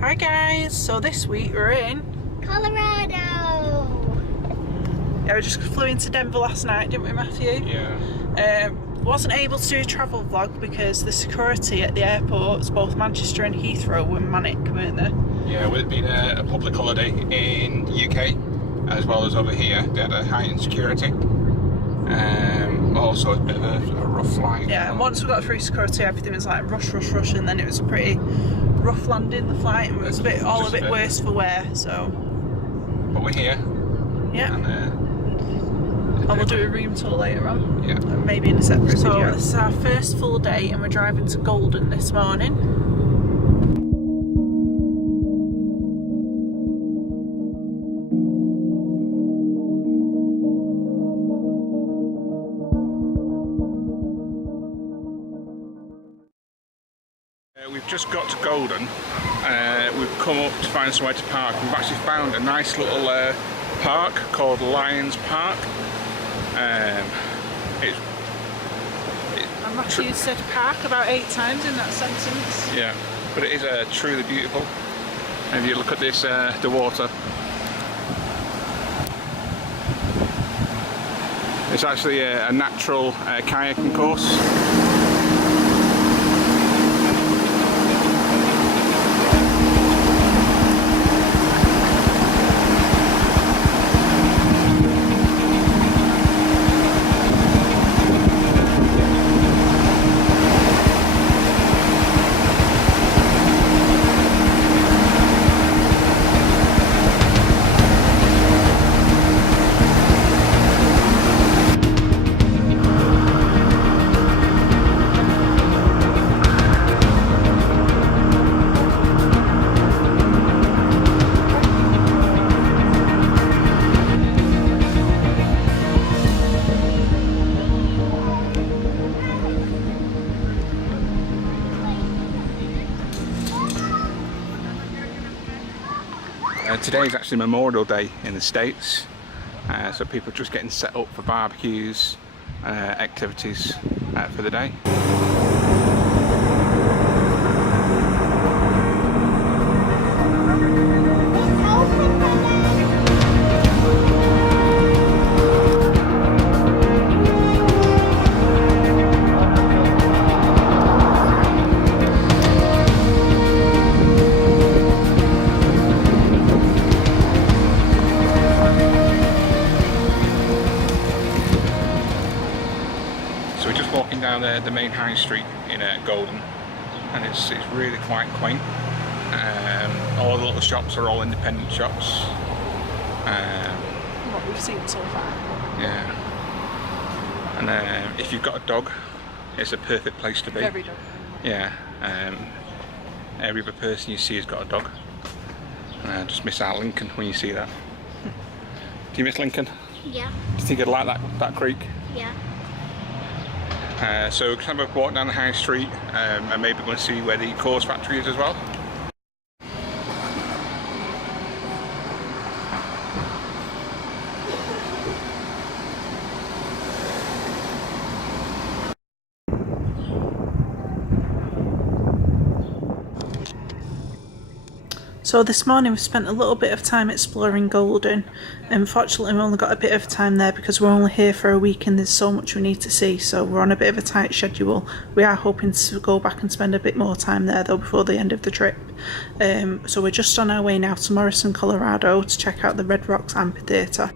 Hi guys, so this week we're in Colorado. Yeah, we just flew into Denver last night, didn't we, Matthew? Yeah. Wasn't able to do a travel vlog because the security at the airports, both Manchester and Heathrow, were manic, weren't they? Yeah, with it being a public holiday in the UK as well as over here, they had a heightened security. Also a bit of a rough flight. Yeah, and once we got through security, everything was like rush, and then it was a pretty rough landing, the flight, and it was a bit worse for wear, so. But we're here. Yeah. And we'll do a room tour later on. Yeah. Maybe in a separate video. So this is our first full day and we're driving to Golden this morning. We've just got to Golden. We've come up to find somewhere to park. We've actually found a nice little park called Lions Park. Matthew said park about 8 times in that sentence. Yeah, but it is truly beautiful. And if you look at this, the water. It's actually a natural kayaking course. Today is actually Memorial Day in the States, so people are just getting set up for barbecues, activities for the day. Down the main high street in Golden, and it's really quite quaint. All the little shops are all independent shops. What we've seen so far. Yeah. And if you've got a dog, it's a perfect place to be. Every dog. Yeah. Every other person you see has got a dog. Just miss out Lincoln when you see that. Do you miss Lincoln? Yeah. Do you think you'd like that creek? Yeah. So we're going to have a walk down the high street and maybe going to see where the Coors factory is as well. So this morning we spent a little bit of time exploring Golden. Unfortunately we've only got a bit of time there because we're only here for a week and there's so much we need to see, so we're on a bit of a tight schedule. We are hoping to go back and spend a bit more time there though before the end of the trip. So we're just on our way now to Morrison, Colorado to check out the Red Rocks Ampitheatre.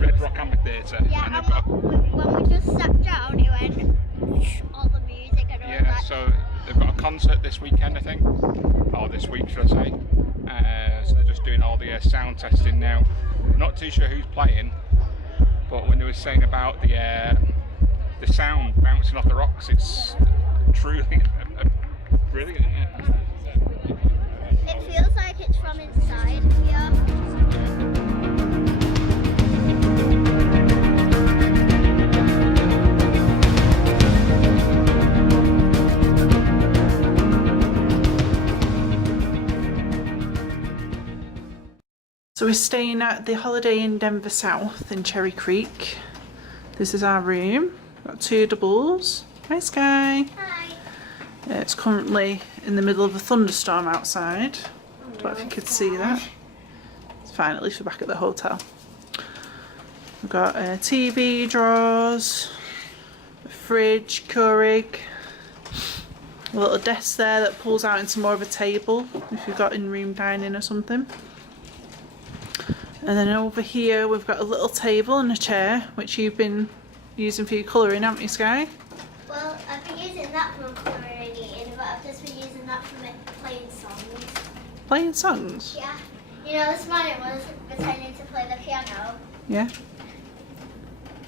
Red Rock Ampitheatre. Yeah, and when we just sat down, it went concert this weekend, I think, or this week should I say. So they're just doing all the sound testing now. Not too sure who's playing, but when they were saying about the sound bouncing off the rocks, it's truly brilliant, isn't it? It feels like it's from inside here. So we're staying at the Holiday Inn Denver South in Cherry Creek. This is our room. Got 2 doubles. Hi Sky. Hi. It's currently in the middle of a thunderstorm outside. Don't know if you could see that. It's fine, at least we're back at the hotel. We've got TV drawers, a fridge, Keurig, a little desk there that pulls out into more of a table if you've got in-room dining or something. And then over here we've got a little table and a chair, which you've been using for your colouring, haven't you, Sky? Well, I've been using that for colouring in, but I've just been using that for playing songs. Playing songs? Yeah. You know, this morning I was pretending to play the piano. Yeah.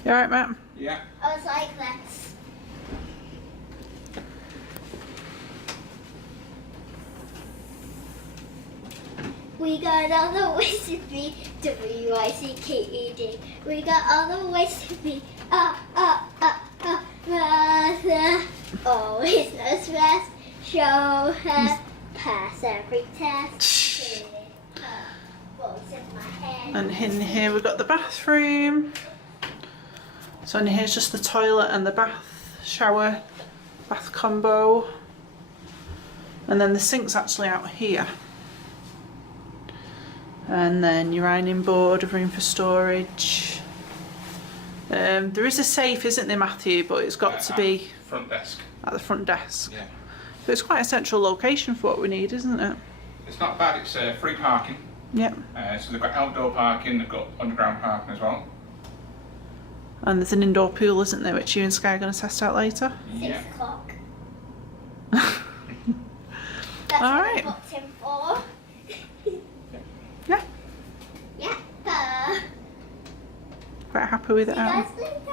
You alright, Matt? Yeah. I was like this. We got all the ways to be W-I-C-K-E-D. We got all the ways to be Mother. Always knows best. Show her. Pass every test. Voice in my head. And in here we've got the bathroom. So in here's just the toilet and the bath, shower, bath combo. And then the sink's actually out here. And then your ironing board, a room for storage. There is a safe, isn't there, Matthew? But it's got to be front desk. At the front desk. Yeah. So it's quite a central location for what we need, isn't it? It's not bad. It's free parking. Yep. So they've got outdoor parking. They've got underground parking as well. And there's an indoor pool, isn't there, which you and Sky are going to test out later? 6 o'clock. All That's what right. I booked him for. Yeah. Yeah. Quite happy with it You out. guys live